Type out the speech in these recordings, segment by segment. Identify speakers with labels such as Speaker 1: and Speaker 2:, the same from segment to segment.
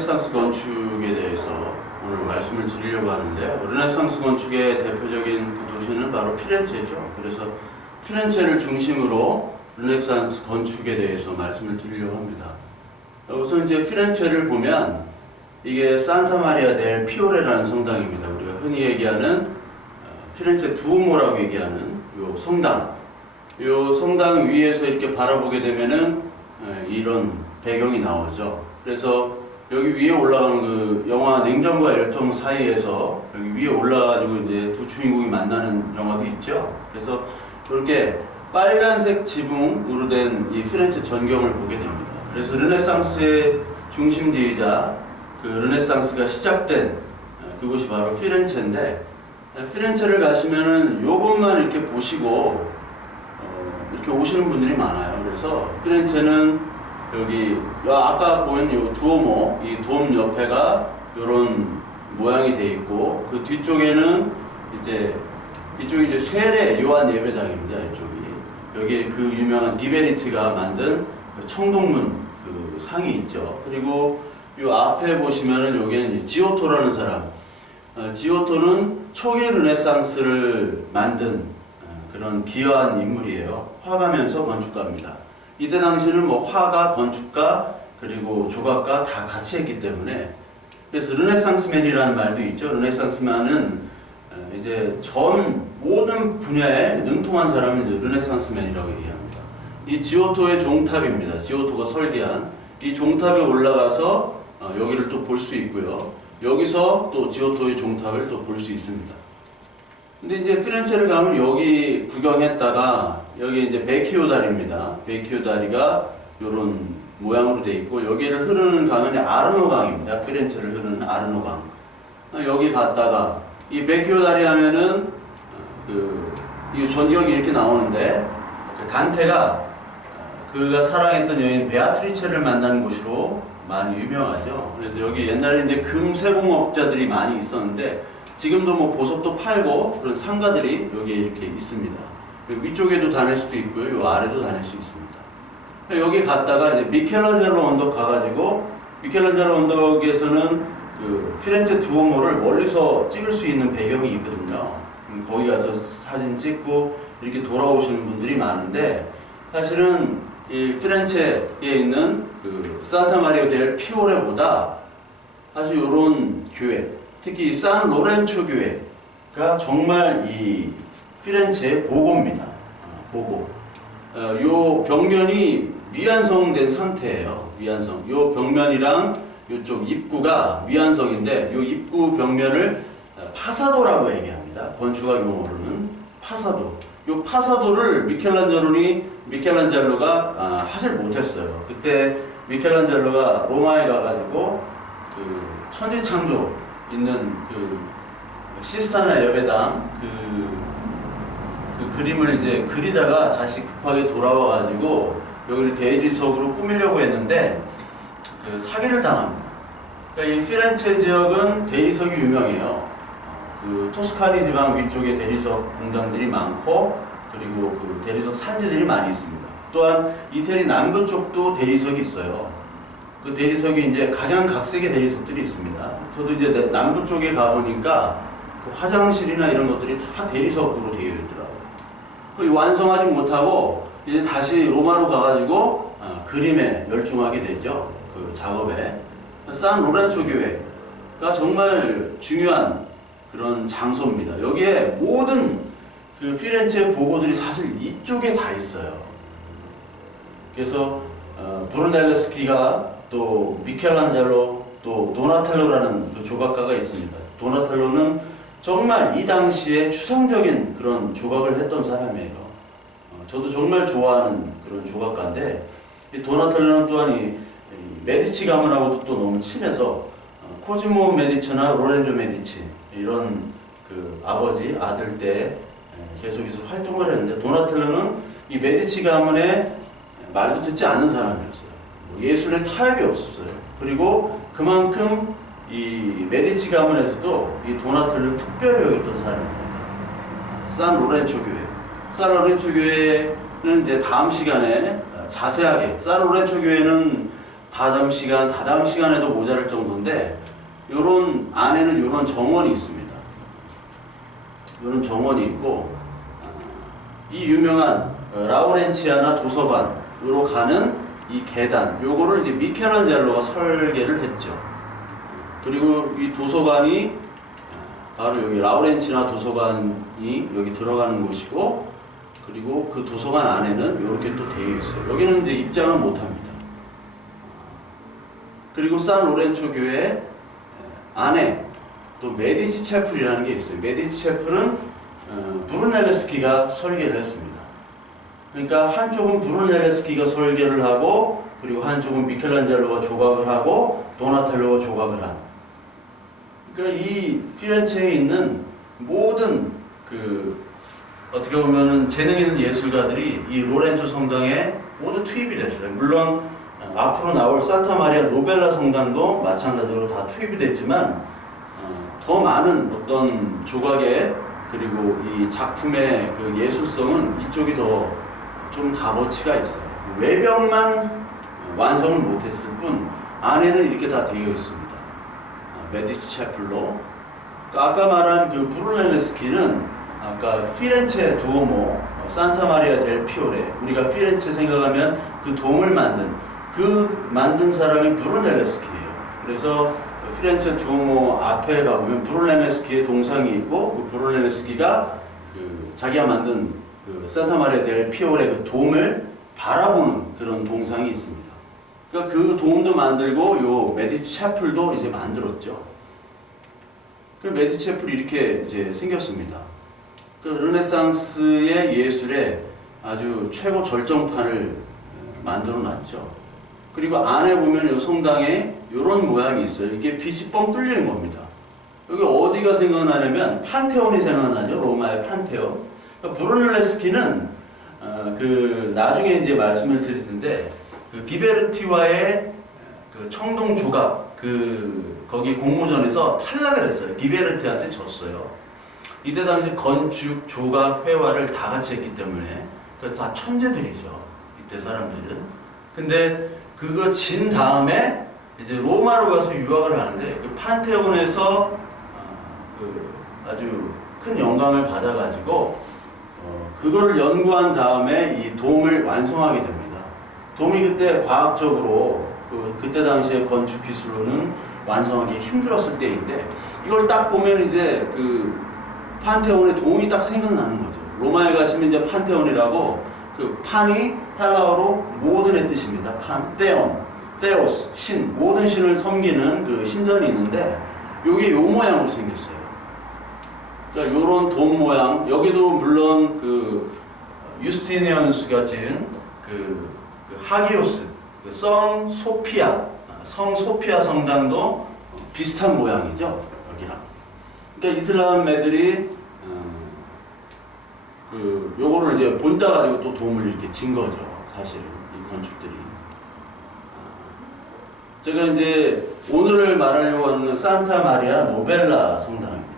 Speaker 1: 르네상스 건축에 대해서 오늘 말씀을 드리려고 하는데요. 르네상스 건축의 대표적인 그 도시는 바로 피렌체죠. 그래서 피렌체를 중심으로 르네상스 건축에 대해서 말씀을 드리려고 합니다. 우선 이제 피렌체를 보면 이게 산타 마리아 델 피오레라는 성당입니다. 우리가 흔히 얘기하는 어, 피렌체 두오모라고 얘기하는 요 성당. 요 성당 위에서 이렇게 바라보게 되면은 어, 이런 배경이 나오죠. 그래서 여기 위에 올라가는 그 영화 냉정과 열정 사이에서 여기 위에 올라가지고 이제 두 주인공이 만나는 영화도 있죠. 그래서 이렇게 빨간색 지붕으로 된 이 피렌체 전경을 보게 됩니다. 그래서 르네상스의 중심지이자 그 르네상스가 시작된 어, 그곳이 바로 피렌체인데 어, 피렌체를 가시면은 요것만 이렇게 보시고 어, 이렇게 오시는 분들이 많아요. 그래서 피렌체는 여기 요 아까 보인 요 두오모 이 돔 옆에가 요런 모양이 돼 있고 그 뒤쪽에는 이제 이쪽이 이제 세례 요한 예배당입니다. 이쪽이 여기 그 유명한 리베리티가 만든 그 청동문 그 상이 있죠. 그리고 요 앞에 보시면은 여기는 지오토라는 사람. 어, 지오토는 초기 르네상스를 만든 어, 그런 기여한 인물이에요. 화가면서 건축가입니다. 이때 당시는 뭐 화가, 건축가, 그리고 조각가 다 같이 했기 때문에 그래서 르네상스맨이라는 말도 있죠. 르네상스맨은 어, 이제 전 모든 분야에 능통한 사람을 르네상스맨이라고 얘기합니다. 이 지오토의 종탑입니다. 지오토가 설계한 이 종탑에 올라가서 어, 여기를 또 볼 수 있고요. 여기서 또 지오토의 종탑을 또 볼 수 있습니다. 근데 이제 피렌체를 가면 여기 구경했다가 여기 이제 베키오 다리입니다. 베키오 다리가 이런 모양으로 돼 있고 여기를 흐르는 강은 아르노 강입니다. 피렌체를 흐르는 아르노 강. 어, 여기 갔다가 이 베키오 다리 하면은 어, 그이 전경이 이렇게 나오는데 그 단테가 어, 그가 사랑했던 여인 베아트리체를 만나는 곳으로 많이 유명하죠. 그래서 여기 옛날에 이제 금 세공업자들이 많이 있었는데 지금도 뭐 보석도 팔고 그런 상가들이 여기에 이렇게 있습니다. 위쪽에도 다닐 수도 있고요. 요 아래도 다닐 수 있습니다. 여기 갔다가 이제 미켈란젤로 언덕 가가지고 미켈란젤로 언덕에서는 그 피렌체 두오모를 멀리서 찍을 수 있는 배경이 있거든요. 음, 거기 가서 사진 찍고 이렇게 돌아오시는 분들이 많은데 사실은 이 피렌체에 있는 그 산타 마리아 델 피오레보다 사실 이런 교회, 특히 산 로렌초 교회가 정말 이 피렌체의 보고입니다. 어, 보고. 어, 요 벽면이 미완성된 상태예요. 미완성. 요 벽면이랑 요쪽 입구가 미완성인데 요 입구 벽면을 어, 파사도라고 얘기합니다. 건축학 용어로는 파사도. 요 파사도를 미켈란젤로니 미켈란젤로가 아, 하질 못했어요. 그때 미켈란젤로가 로마에 가가지고 그 천지 창조 있는 그 시스타나 여배당 그 그 그림을 이제 그리다가 다시 급하게 돌아와 가지고 여기를 대리석으로 꾸미려고 했는데 그 사기를 당합니다. 그러니까 이 피렌체 지역은 대리석이 유명해요. 그 토스카니 지방 위쪽에 대리석 공장들이 많고 그리고 그 대리석 산지들이 많이 있습니다. 또한 이태리 남부 쪽도 대리석이 있어요. 그 대리석이 이제 각양각색의 대리석들이 있습니다. 저도 이제 남부 쪽에 가보니까 그 화장실이나 이런 것들이 다 대리석으로 되어 있더라고요. 그 완성하지 못하고 이제 다시 로마로 가가지고 어, 그림에 열중하게 되죠. 그 작업에. 산 로렌초 교회가 정말 중요한 그런 장소입니다. 여기에 모든 그 피렌체 보고들이 사실 이쪽에 다 있어요. 그래서 어, 브루넬레스키가 또 미켈란젤로 또 도나텔로라는 그 조각가가 있습니다. 도나텔로는 정말 이 당시에 추상적인 그런 조각을 했던 사람이에요. 어, 저도 정말 좋아하는 그런 조각가인데 이 도나텔로는 또한 이, 이 메디치 가문하고도 또 너무 친해서 어, 코지모 메디치나 로렌조 메디치 이런 그 아버지 아들 때 예, 계속해서 활동을 했는데 도나텔로는 이 메디치 가문의 말도 듣지 않는 사람이었어요. 뭐 예술에 타협이 없었어요. 그리고 그만큼 이 메디치 가문에서도 이 도나텔로를 특별히 여겼던 사람입니다. 산 로렌초 교회. 산 로렌초 교회는 이제 다음 시간에 자세하게 산 로렌초 교회는 다다음 시간, 다다음 시간에도 모자랄 정도인데 요런 안에는 요런 정원이 있습니다. 요런 정원이 있고 어, 이 유명한 어, 라우렌치아나 도서관으로 가는 이 계단 요거를 이제 미켈란젤로가 설계를 했죠. 그리고 이 도서관이 어, 바로 여기 라우렌치나 도서관이 여기 들어가는 곳이고 그리고 그 도서관 안에는 이렇게 또 되어 있어요. 여기는 이제 입장을 못 합니다. 그리고 산 로렌초 교회 안에 또 메디치 채플이라는 게 있어요. 메디치 채플은 어, 브루넬레스키가 설계를 했습니다. 그러니까 한쪽은 브루넬레스키가 설계를 하고 그리고 한쪽은 미켈란젤로가 조각을 하고 도나텔로가 조각을 한. 그러니까 이 피렌체에 있는 모든 그 어떻게 보면은 재능 있는 예술가들이 이 로렌조 성당에 모두 투입이 됐어요. 물론 어, 앞으로 나올 산타 마리아 노벨라 성당도 마찬가지로 다 투입이 됐지만 어, 더 많은 어떤 조각의 그리고 이 작품의 그 예술성은 이쪽이 더 좀 값어치가 있어요. 외벽만 완성을 못했을 뿐 안에는 이렇게 다 되어 있습니다. 어, 메디치 채플로 아까 말한 그 브루넬레스키는 아까 피렌체 두오모 어, 산타 마리아 델 피오레 우리가 피렌체 생각하면 그 돔을 만든 그 만든 사람이 브루넬레스키예요. 그래서 피렌체 두오모 앞에 가보면 브루넬레스키의 동상이 있고 그 브루넬레스키가 그 자기가 만든 그 산타 마리아 델 피오레 그 돔을 바라보는 그런 동상이 있습니다. 그러니까 그 돔도 만들고 요 메디치 샤플도 이제 만들었죠. 그 메디치 샤플이 이렇게 이제 생겼습니다. 그 르네상스의 예술에 아주 최고 절정판을 만들어 놨죠. 그리고 안에 보면 이 성당에 이런 모양이 있어요. 이게 빛이 뻥 뚫리는 겁니다. 여기 어디가 생각나냐면 판테온이 생각나죠. 로마의 판테온. 그러니까 브루넬레스키는 어, 그 나중에 이제 말씀을 드리는데 그 비베르티와의 그 청동 조각 그 거기 공모전에서 탈락을 했어요. 비베르티한테 졌어요. 이때 당시 건축, 조각, 회화를 다 같이 했기 때문에 그다 천재들이죠. 이때 사람들은. 근데 그거 진 다음에 이제 로마로 가서 유학을 하는데 그 판테온에서 어, 그 아주 큰 영감을 받아가지고 어, 그거를 연구한 다음에 이 돔을 완성하게 됩니다. 돔이 그때 과학적으로 그, 그때 당시의 건축 기술로는 완성하기 힘들었을 때인데 이걸 딱 보면 이제 그 판테온의 돔이 딱 생각나는 거죠. 로마에 가시면 이제 판테온이라고 그 판이 헬라어로 모든의 뜻입니다. 판, 테온, 테오스, 신, 모든 신을 섬기는 그 신전이 있는데 요게 요 모양으로 생겼어요. 그러니까 요런 돔 모양, 여기도 물론 그 유스티니언스가 지은 그, 그 하기오스, 그성 소피아, 성 소피아 성당도 비슷한 모양이죠. 여기랑. 그러니까 이슬람 애들이 어, 그 요거를 이제 본따 가지고 또 도움을 이렇게 진 거죠. 사실은 이 건축들이. 어, 제가 이제 오늘 말하려고 하는 산타 마리아 노벨라 성당입니다.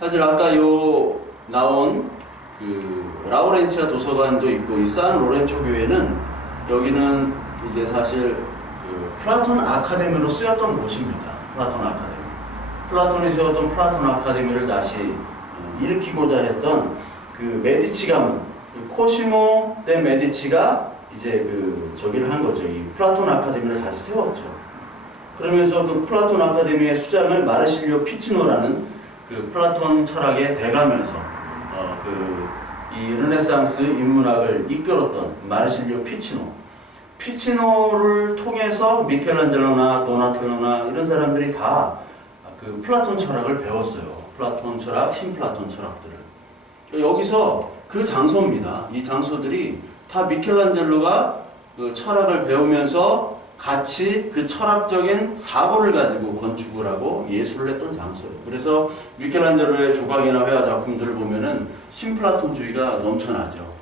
Speaker 1: 사실 아까 요 나온 그 라우렌치아 도서관도 있고 이 산 로렌초 교회는 여기는 이제 사실 그 플라톤 아카데미로 쓰였던 곳입니다. 플라톤 아카데미. 플라톤이 세웠던 플라톤 아카데미를 다시 어, 일으키고자 했던 그 메디치 가문, 그 코시모 데 메디치가 이제 그 저기를 한 거죠. 이 플라톤 아카데미를 다시 세웠죠. 그러면서 그 플라톤 아카데미의 수장을 마르실리오 피치노라는 그 플라톤 철학에 대가면서 르네상스 인문학을 이끌었던 마르실리오 피치노. 피치노를 통해서 미켈란젤로나 도나텔로나 이런 사람들이 다 그 플라톤 철학을 배웠어요. 플라톤 철학, 신플라톤 철학들을. 여기서 그 장소입니다. 이 장소들이 다 미켈란젤로가 그 철학을 배우면서 같이 그 철학적인 사고를 가지고 건축을 하고 예술을 했던 장소예요. 그래서 미켈란젤로의 조각이나 회화 작품들을 보면은 신플라톤주의가 넘쳐나죠.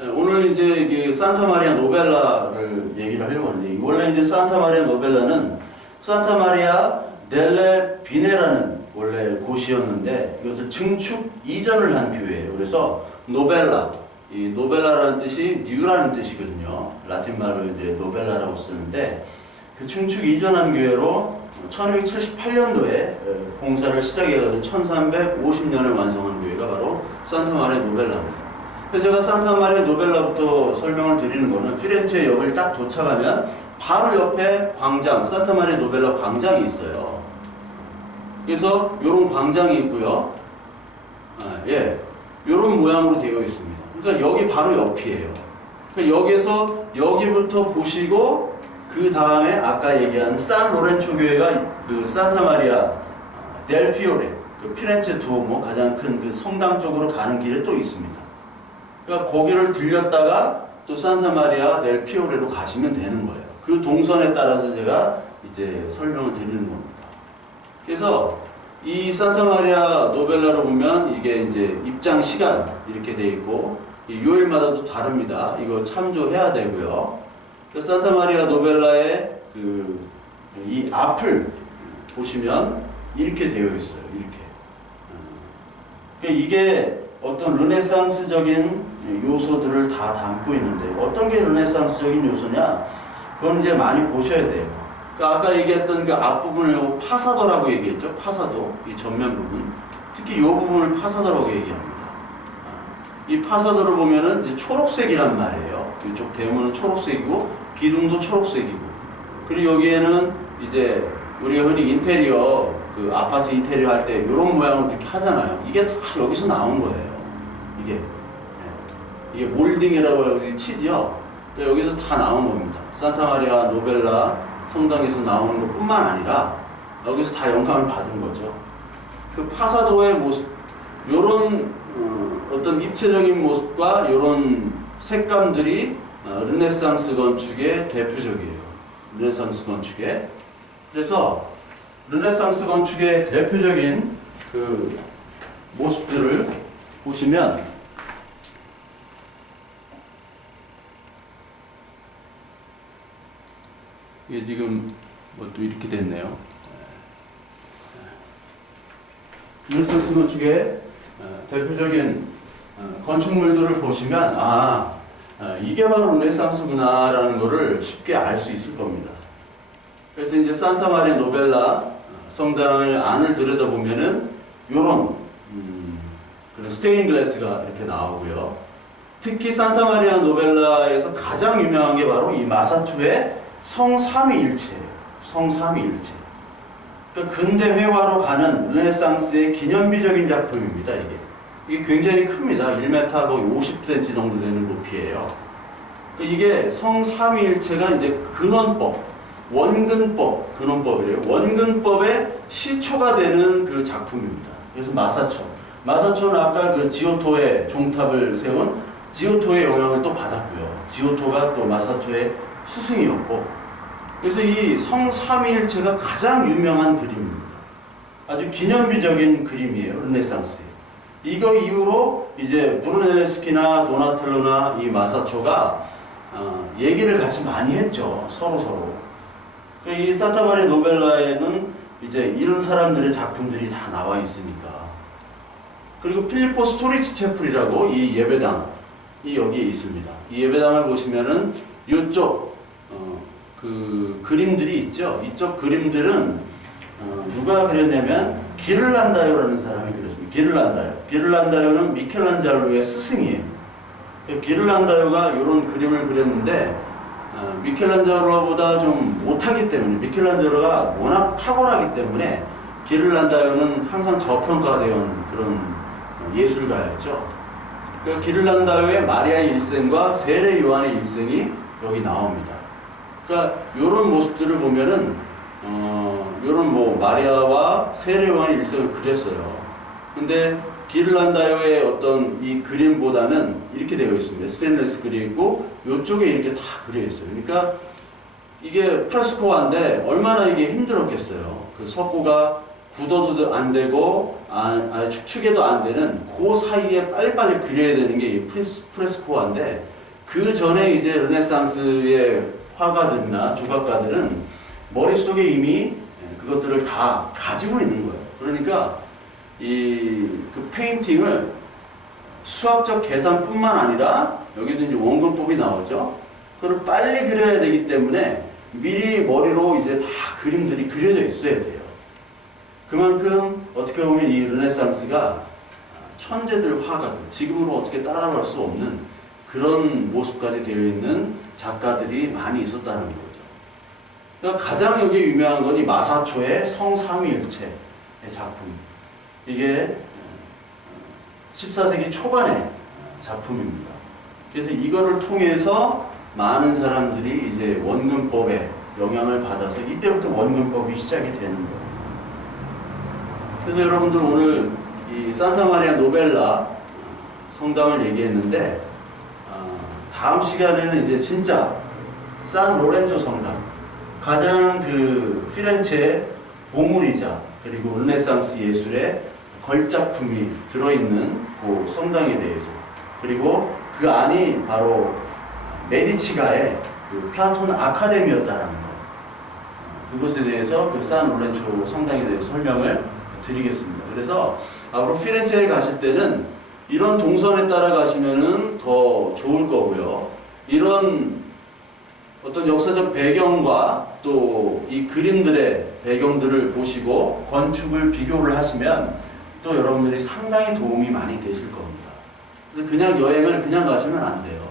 Speaker 1: 네, 오늘 이제 이게 산타 마리아 노벨라를 얘기를 하려고 하는데 원래 이제 산타 마리아 노벨라는 산타 마리아 델레 비네라는 원래 곳이었는데 이것을 증축 이전을 한 교회예요. 그래서 노벨라 이 노벨라라는 뜻이 뉴라는 뜻이거든요. 라틴 말로 이제 노벨라라고 쓰는데 그 중축 이전한 교회로 1278년도에 공사를 시작해가지고 1350년에 완성한 교회가 바로 산타마리아 노벨라입니다. 그래서 제가 산타마리아 노벨라부터 설명을 드리는 거는 피렌체 역을 딱 도착하면 바로 옆에 광장, 산타마리아 노벨라 광장이 있어요. 그래서 이런 광장이 있고요. 아, 예, 이런 모양으로 되어 있습니다. 그러니까 여기 바로 옆이에요. 그러니까 여기서 여기부터 보시고 그 다음에 아까 얘기한 산 로렌초 교회가 그 산타 마리아 델 피오레, 그 피렌체 두오모 가장 큰 그 성당 쪽으로 가는 길에 또 있습니다. 그러니까 거기를 들렸다가 또 산타 마리아 델 피오레로 가시면 되는 거예요. 그 동선에 따라서 제가 이제 설명을 드리는 겁니다. 그래서 이 산타 마리아 노벨라로 보면 이게 이제 입장 시간 이렇게 돼 있고 이 요일마다도 다릅니다. 이거 참조해야 되고요. 그 산타 마리아 노벨라의 그 이 앞을 보시면 이렇게 되어 있어요. 이렇게. 그 이게 어떤 르네상스적인 요소들을 다 담고 있는데 어떤 게 르네상스적인 요소냐? 그건 이제 많이 보셔야 돼요. 그 아까 얘기했던 그 앞부분을 요 파사도라고 얘기했죠. 파사도 이 전면 부분. 특히 이 부분을 파사도라고 얘기합니다. 아, 이 파사도를 보면은 이제 초록색이란 말이에요. 이쪽 대문은 초록색이고 기둥도 초록색이고 그리고 여기에는 이제 우리가 흔히 인테리어 그 아파트 인테리어 할 때 이런 모양으로 이렇게 하잖아요. 이게 다 여기서 나온 거예요. 이게 예. 이게 몰딩이라고 여기 치죠. 그러니까 여기서 다 나온 겁니다. 산타 마리아 노벨라 성당에서 나오는 것뿐만 아니라 여기서 다 영감을 받은 거죠. 그 파사도의 모습, 요런 어, 어떤 입체적인 모습과 요런 색감들이 어, 르네상스 건축의 대표적이에요. 르네상스 건축의. 그래서 르네상스 건축의 대표적인 그 모습들을 보시면 이게 지금 뭐 또 이렇게 됐네요. 르네상스 건축의 어, 대표적인 어, 건축물들을 보시면 아 어, 이게 바로 르네상스구나라는 것을 쉽게 알 수 있을 겁니다. 그래서 이제 산타 마리아 노벨라 어, 성당을 안을 들여다보면은 요런 음, 그런 스테인 글래스가 이렇게 나오고요. 특히 산타 마리아 노벨라에서 가장 유명한 게 바로 이 마사투의 성삼위일체예요. 성삼위일체. 그러니까 근대 회화로 가는 르네상스의 기념비적인 작품입니다. 이게 이게 굉장히 큽니다. 1m 거의 50cm 정도 되는 높이에요. 그러니까 이게 성삼위일체가 이제 근원법, 원근법, 근원법이래요. 원근법의 시초가 되는 그 작품입니다. 그래서 마사초. 마사초는 아까 그 지오토의 종탑을 세운 지오토의 영향을 또 받았고요. 지오토가 또 마사초의 스승이었고. 그래서 이 성삼위일체가 가장 유명한 그림입니다. 아주 기념비적인 그림이에요. 르네상스에. 이거 이후로 이제 브루넬레스키나 도나텔로나 이 마사초가 어, 얘기를 같이 많이 했죠. 서로 서로. 그이 산타마리아 노벨라에는 이제 이런 사람들의 작품들이 다 나와 있으니까. 그리고 필리포 스토리치 채플이라고 이 예배당이 여기에 있습니다. 이 예배당을 보시면은 이쪽 어, 그 그림들이 있죠. 이쪽 그림들은 어, 누가 그렸냐면 기를란다요라는 사람이 그렸습니 다. 기를란다요. 기를란다요는 미켈란젤로의 스승이에요. 그 기를란다요가 이런 그림을 그렸는데 어, 미켈란젤로보다 좀 못하기 때문에 미켈란젤로가 워낙 탁월하기 때문에 기를란다요는 항상 저평가되어 온 그런 어, 예술가였죠. 그 기를란다요의 마리아의 일생과 세례 요한의 일생이 여기 나옵니다. 그러니까 이런 모습들을 보면은 어, 이런 뭐 마리아와 세례 요한의 일생을 그렸어요. 근데 기를란다요의 어떤 이 그림보다는 이렇게 되어 있습니다. 스테인레스 그리고 이쪽에 이렇게 다 그려 있어요. 그러니까 이게 프레스코화인데 얼마나 이게 힘들었겠어요. 그 석고가 굳어도 안 되고 아, 아, 축축해도 안 되는 그 사이에 빨리빨리 그려야 되는 게이 프레스코화인데 그 전에 이제 르네상스의 화가들이나 조각가들은 머릿속에 이미 그것들을 다 가지고 있는 거예요. 그러니까 이 그 페인팅을 수학적 계산뿐만 아니라 여기도 이제 원근법이 나오죠. 그걸 빨리 그려야 되기 때문에 미리 머리로 이제 다 그림들이 그려져 있어야 돼요. 그만큼 어떻게 보면 이 르네상스가 천재들 화가들 지금으로 어떻게 따라갈 수 없는 그런 모습까지 되어 있는 작가들이 많이 있었다는 거죠. 그러니까 가장 여기 유명한 건 이 마사초의 성삼위일체의 작품. 이게 14세기 초반의 작품입니다. 그래서 이거를 통해서 많은 사람들이 이제 원근법에 영향을 받아서 이때부터 원근법이 시작이 되는 거예요. 그래서 여러분들 오늘 이 산타 마리아 노벨라 성당을 얘기했는데 어, 다음 시간에는 이제 진짜 산 로렌조 성당 가장 그 피렌체의 보물이자 그리고 르네상스 예술의 걸작품이 들어있는 그 성당에 대해서 그리고 그 안이 바로 메디치가의 그 플라톤 아카데미였다라는 거 그것에 대해서 그 산 로렌조 성당에 대해서 설명을 드리겠습니다. 그래서 앞으로 피렌체에 가실 때는 이런 동선에 따라 가시면은 더 좋을 거고요. 이런 어떤 역사적 배경과 또 이 그림들의 배경들을 보시고 건축을 비교를 하시면 또 여러분들이 상당히 도움이 많이 되실 겁니다. 그래서 그냥 여행을 그냥 가시면 안 돼요.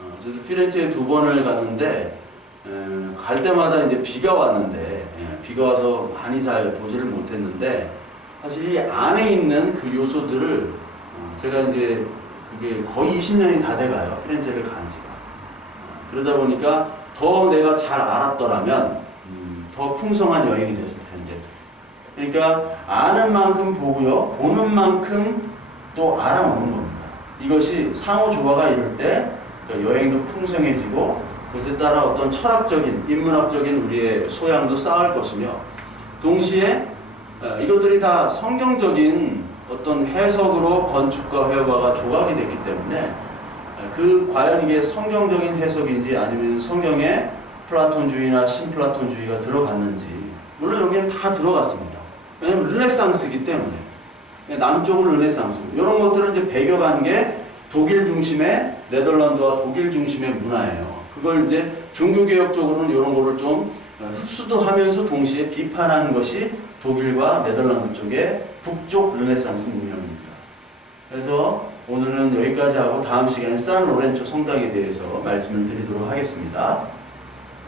Speaker 1: 어, 피렌체에 두 번을 갔는데 에, 갈 때마다 이제 비가 왔는데 예, 비가 와서 많이 잘 보지를 못했는데 사실 이 안에 있는 그 요소들을 어, 제가 이제 그게 거의 20년이 다 돼가요 피렌체를 간 지가 어, 그러다 보니까 더 내가 잘 알았더라면 음, 더 풍성한 여행이 됐을 텐데 그러니까 아는 만큼 보고요 보는 만큼 또 알아오는 겁니다 이것이 상호 조화가 이룰 때 그러니까 여행도 풍성해지고 그것에 따라 어떤 철학적인 인문학적인 우리의 소양도 쌓을 것이며 동시에 어, 이것들이 다 성경적인 어떤 해석으로 건축과 회화가 조각이 됐기 때문에 어, 그 과연 이게 성경적인 해석인지 아니면 성경에 플라톤주의나 신플라톤주의가 들어갔는지 물론 여기는 다 들어갔습니다. 왜냐하면 르네상스이기 때문에 남쪽은 르네상스 이런 것들은 이제 배경한 게 독일 중심의 네덜란드와 독일 중심의 문화예요. 그걸 이제 종교개혁적으로는 이런 거를 좀 어, 흡수도 하면서 동시에 비판하는 것이 독일과 네덜란드 쪽의 북쪽 르네상스 문명입니다. 그래서 오늘은 여기까지 하고 다음 시간에 산 로렌초 성당에 대해서 말씀을 드리도록 하겠습니다.